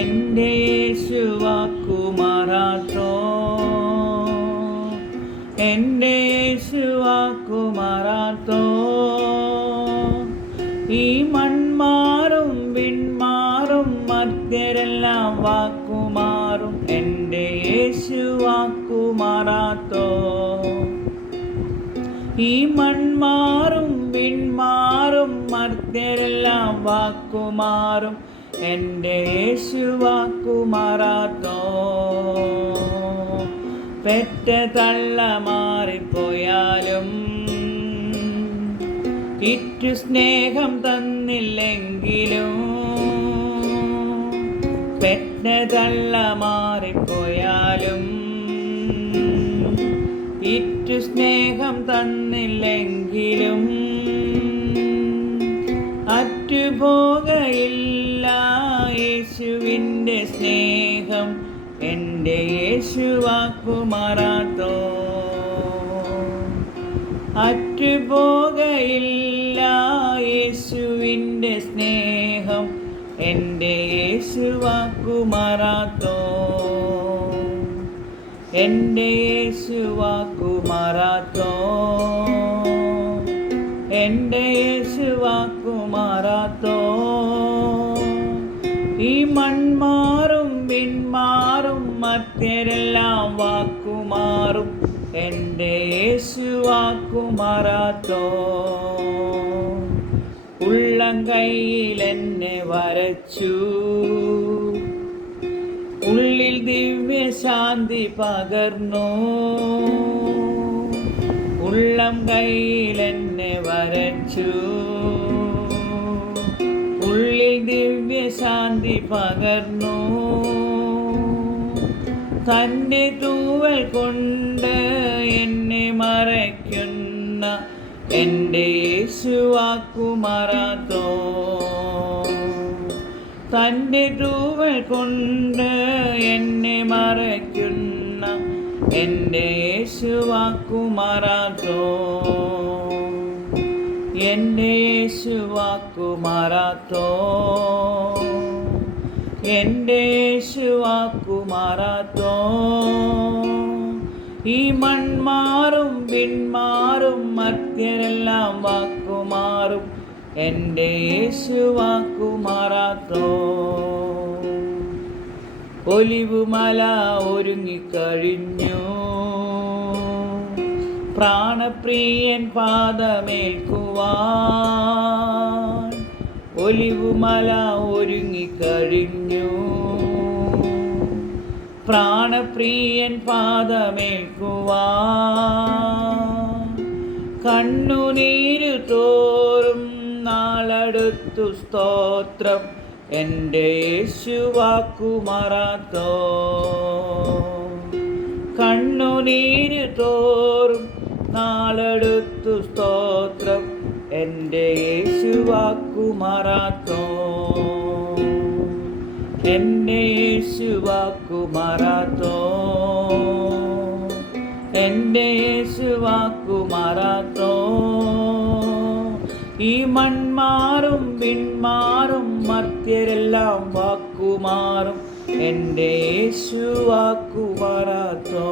എൻ്റെ യേശുവാക്കുമാറാത്തോ, എൻ്റെ യേശുവാക്കുമാറാത്തോ. ഈ മൺമാറും വിൺമാറും മർത്യരെല്ലാം വാക്കുമാറും, എൻ്റെ യേശുവാക്കുമാറാത്തോ. ഈ മൺമാറും വിൺമാറും മർത്യരെല്ലാം വാക്കുമാറും, എൻ്റെ യേശുവാക്കുമാറാത്തോ. പെറ്റ തള്ള മാറിപ്പോയാലും ഇറ്റു സ്നേഹം തന്നില്ലെങ്കിലും, പെറ്റ തള്ള മാറിപ്പോയാലും ഇറ്റു സ്നേഹം തന്നില്ലെങ്കിലും, അറ്റുപോകയില്ല യേശുവിൻ്റെ സ്നേഹം, എൻ്റെ യേശുവാക്കുമാറാത്തോ. അറ്റുപോകയില്ല യേശുവിൻ്റെ സ്നേഹം, എൻ്റെ യേശുവാക്കുമാറാത്തോ. എൻ്റെ യേശുവാക്കുമാറാത്തോ, എൻ്റെ യേശുവാക്കുമാറാത്തോ. ഈ മൺമാറും വിൺമാറും മർത്യരെല്ലാം വാക്കുമാറും, എൻ്റെ യേശുവാക്കുമാറാത്തോ. ഉള്ളം കൈയിൽ എന്നെ വരച്ചു, ഉള്ളിൽ ദിവ്യശാന്തി പകർന്നു. ഉള്ളം കൈയിൽ എന്നെ വരച്ചു, ഉള്ളിൽ ദിവ്യശാന്തി പകർന്നു. തൻ്റെ തൂവൽ കൊണ്ട് എന്നെ മറയ്ക്കുന്ന, എൻ്റെ യേശുവാക്കുമാറാത്തോ. തൻ്റെ തൂവൽ കൊണ്ട് എന്നെ മറയ്ക്കുന്ന, എൻ്റെ യേശുവാക്കുമാറാത്തോ. എൻ്റെ യേശുവാക്കുമാറാത്തോ, എൻ്റെ യേശുവാക്കുമാറാത്തോ. ഈ മൺമാറും വിൺമാറും മർത്യരെല്ലാം വാക്കുമാറും, എൻ്റെ യേശുവാക്കുമാറാത്തോ. ഒലിവുമല ഒരുങ്ങിക്കഴിഞ്ഞു, പ്രാണപ്രിയൻ പാദമേൽക്കുവാൻ. ഒലിവുമല ഒരുങ്ങിക്കഴിഞ്ഞു, പ്രാണപ്രിയൻ പാദമേൽക്കുവാൻ. കണ്ണുനീരു തോറും നാളടുത്തു സ്തോത്രം, എൻ്റെ യേശുവാക്കുമാറാത്തോ. കണ്ണുനീരു തോറും നാളടുത്തു സ്തോത്രം, എൻ്റെ യേശുവാക്കുമാറാത്തോ. എൻ്റെ യേശുവാക്കുമാറാത്തോ, എൻ്റെ യേശുവാക്കുമാറാത്തോ. ഈ മൺമാറും വിൺമാറും മർത്യരെല്ലാം വാക്കുമാറും, എൻ്റെ യേശുവാക്കുമാറാത്തോ.